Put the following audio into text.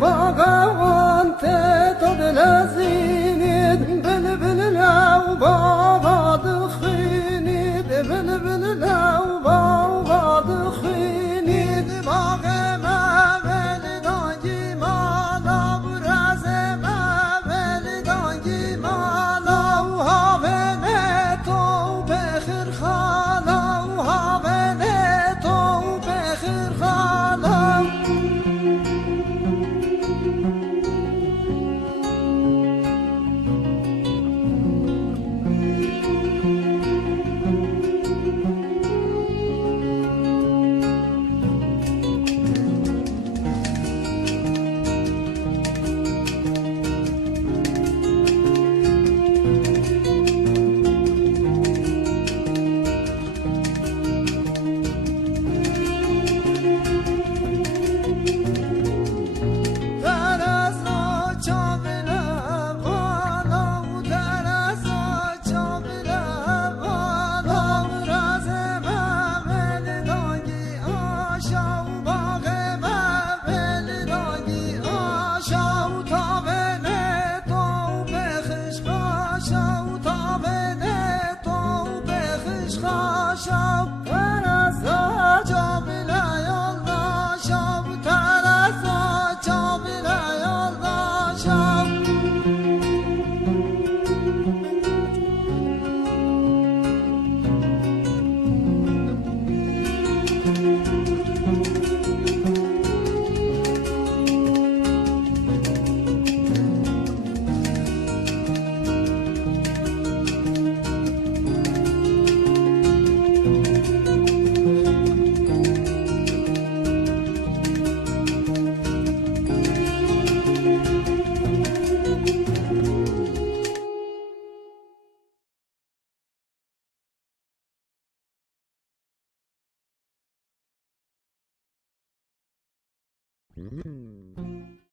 باغوان تد لزینید بل بل لو باد خینید بل بل لو باد خینید باغ مول دانگی مالا برز مول دانگی مالا هاون تو بخیر خالا هاون تو بخیر خالا Mm-hmm.